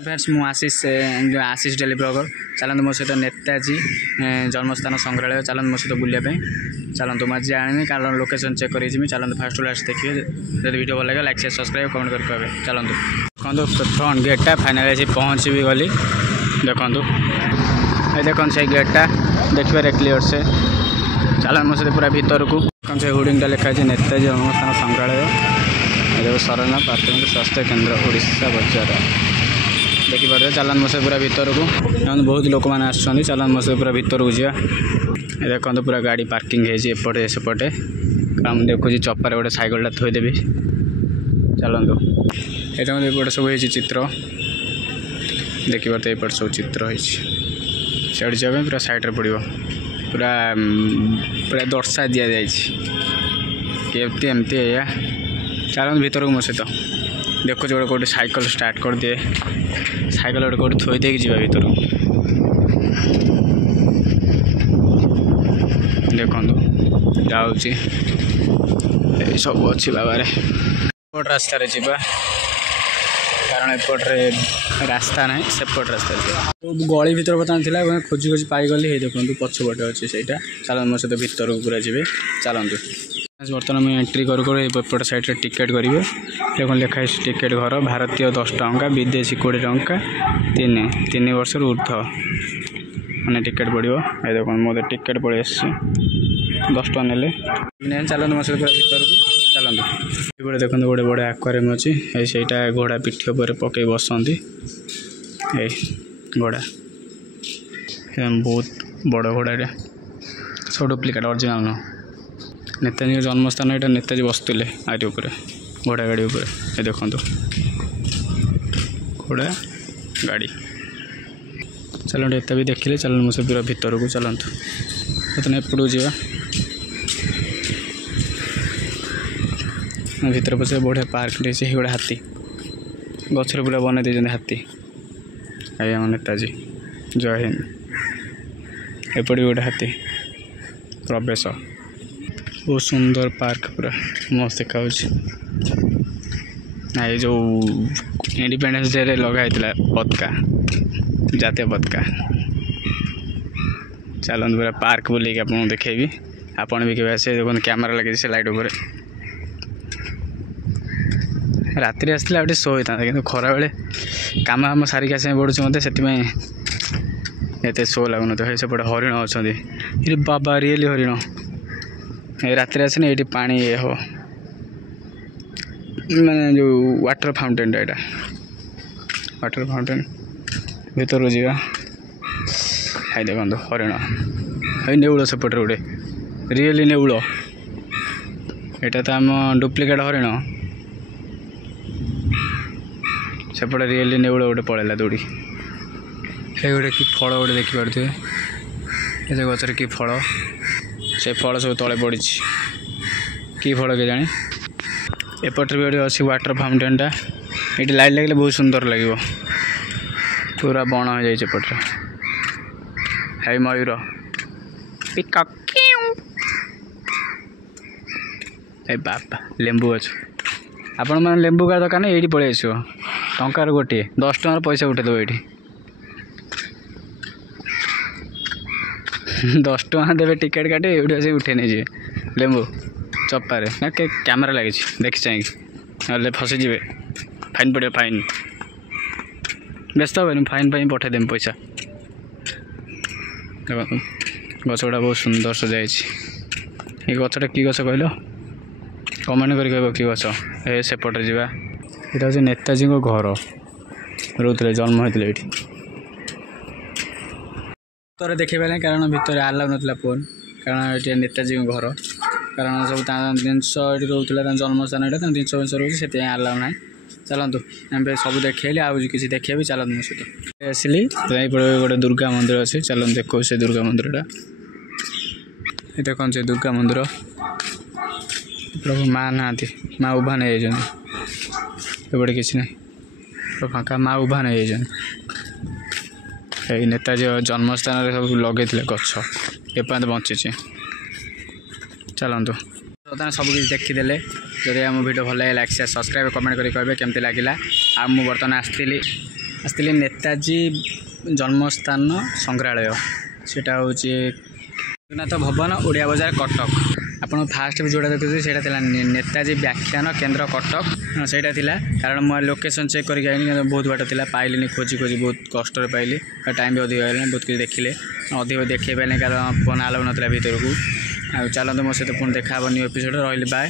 Friends मु आशीष daily blogger चलते मो सहित नेताजी जन्मस्थान संग्रहालय चलते मो सहित बुलाया चलते मुझे जानी कारण लोकेशन चेक कर चलते फास्ट लास्ट देखिए जब वीडियो भल लगे लाइक शेयर सब्सक्राइब कमेंट कर पाए चलते देखो फ्रंट गेटा फाइनाल पहुँच भी गली देखो ये देखो से गेटा देखिए क्लीयर से चलते मो सहित पूरा भीतर को से होर्डिंग लिखा है नेताजी जन्मस्थान संग्रहालय देखो सरना प्राथमिक स्वास्थ्य केन्द्र ओडिशा बजार देखिए चलन मसे पूरा भीतर को बहुत लोक मैंने आसुँच चलन मसे पूरा भीतर को जा देखो पूरा गाड़ी पार्किंग एपटे सेपटे मुझे देखुची चपारे गोटे सैकलटा थोदेवी चलतु ये गोटे सब चित्र देखिए तो ये सब चित्र होड़ी जाए पूरा साइड्रे पड़ो पूरा पूरा दर्शा दि जामती एमती या चलते भीतर को मो सहित देखो गोटे गोटे साइकिल स्टार्ट कर दिए साइकिल गोटे गोटे थोई दे जा भीतर देखो जाऊँगी सब अच्छी बाबारे एपट रास्त कारण एपट्रे रास्ता ना सेपट रास्ता गली भीतर बर्तमान थी खोजी खोजी पाईगली देखो पछपटे अच्छे सहीटा चल मो सहित भीतर को पूरा जी चलतु बर्तमान मुझे एंट्री करूँ साइड टिकेट करेंगे देखो लिखाई टिकेट घर भारतीय 10 टंका विदेशी 20 टंका 3 वर्ष ऊर्ध मैंने टिकेट पड़ो ये देखो मोदी टिकेट पड़े 10 टका ने चलते मो पूरा भीतर को चलते देखो गोटे बड़े आक्वारियम अच्छी सहीटा घोड़ा पिठी पर पकई बसती घोड़ा बहुत बड़ घोड़ा सब डुप्लिकेट ओरिजिनल न नेताजी जन्मस्थान यहाँ नेताजी बसुले आरी उपर घोड़ा गाड़ी उपर ये देखो घोड़ा गाड़ी चलो एत भी देखिले चलो मुझे पूरा भीतर को चलतु बर्तमान एपटू जा भीतर पचे बढ़िया पार्क रही गोटे हाथी गचर पूरा बन दे हाथी आई आम नेताजी जय हिंद एपटे गोटे हाथी प्रवेश बहुत सुंदर पार्क पूरा मस्त देखा ये जो इंडिपेंडेंस डे रे लगाई पताका जातीय पताका चलते पूरा पार्क बुले आपको देखेबी आपन भी केवे आसे देखो कैमरा लगे से लाइट उपर रात्रि आसला गोटे शो होता कि खरा बेले कम आम सारिक आस पड़ू मत से शो लगुन तो सेपटे हरिण अच्छा ये बाबा रियली हरिण रात्रि आसने ये पानी ये हो मैंने जो वाटर फाउंटेन यहाँ वाटर फाउंटेन भीतर जा हाई देखो हरिण हाई नेउल सेपटे गोटे रियली नेउल यहाँ तो आम डुप्लिकेट हरिण सेपटे रियली नेउल गोटे पड़ेगा दौड़ी ये गोटे कि फल गोटे देखिपे ये गचर कि फल से फल सब तले पड़ी कि फल के जानी एपटे भी अच्छी वाटर फाउंटेनटा ये लाइट लगे बहुत सुंदर लगे पूरा बण हो जाए एपटे हाई मयूर पिकअप ए बापा लेंबू अच्छे आपण मैंने लेंबू का दरकार नहीं ये पलि आस टंकार गोटे 10 टंकार पैसा उठेदेव ये 10 टका देवे टिकेट काटे ये उठे नहीं जी लेंबू चपारे ना कैमरा लगी देखी चाहिए फसीजे फाइन पड़े फाइन व्यस्त हे फाइन फाइन पठेदेम पैसा देखो गछ गुड़ा बहुत सुंदर सजाई ये गछटा कि गछ कहल कमेंट कर कह कि गछ ए सेपटे जा यहाँ हूँ नेताजी घर रोते जन्म होते ये तो देखी पारे कारण भितर आलाउ ना फोन कारण ये नेताजी घर कारण सब जिनस ये रोला जन्मस्थान यहाँ जिनस जिनस रोचे से आलाउ ना चलतु सब देखे आज किसी देखिए भी चलते मो सहित आसली गोटे दुर्गा मंदिर अच्छे चलते देखो से दुर्गा मंदिरटा ये देखो से दुर्गा मंदिर प्रभु माँ ना माँ उभा नहीं जापटे किसी ना फाँका माँ उभा नहीं जा नेताजी जन्मस्थान सब लगे गछ एपर्यंत बची चलतु बर्तमान सब किसी देखीदे जदि आम वीडियो भल लगे लाइक शेयर सब्सक्राइब कमेंट करें केमती लगे आ बर्तमान आसती ଆସିଥିଲି ନେତାଜୀ ଜନ୍ମସ୍ଥାନ ସଂଗ୍ରହାଳୟ। ସେଇଟା ହେଉଛି ଜଗନ୍ନାଥ ଭବନ ଓଡ଼ିଆ ବଜାର କଟକ। ଆପଣ ଫାଷ୍ଟ ବି ଯେଉଁଟା ଦେଖୁଛନ୍ତି ସେଇଟା ଥିଲା ନେତାଜୀ ବ୍ୟାଖ୍ୟାନ କେନ୍ଦ୍ର କଟକ। ସେଇଟା ଥିଲା କାରଣ ମୁଁ ଲୋକେସନ୍ ଚେକ୍ କରିକି ଆଇନି କିନ୍ତୁ ବହୁତ ବାଟ ଥିଲା, ପାଇଲିନି, ଖୋଜି ବହୁତ କଷ୍ଟରେ ପାଇଲି। ଟାଇମ୍ ବି ଅଧିକ ହେଇଗଲାଣି, ବହୁତ କିଛି ଦେଖିଲେ, ଅଧିକ ଦେଖେଇ ପାରିଲିନି କାରଣ ଫୋନ୍ ଆଲାଉ ନଥିଲା ଭିତରକୁ। ଆଉ ଚାଲନ୍ତୁ ମୋ ସହିତ ପୁଣି ଦେଖା ହେବ ନ୍ୟୁ ଏପିସୋଡ଼୍। ରହିଲି, ବାଏ।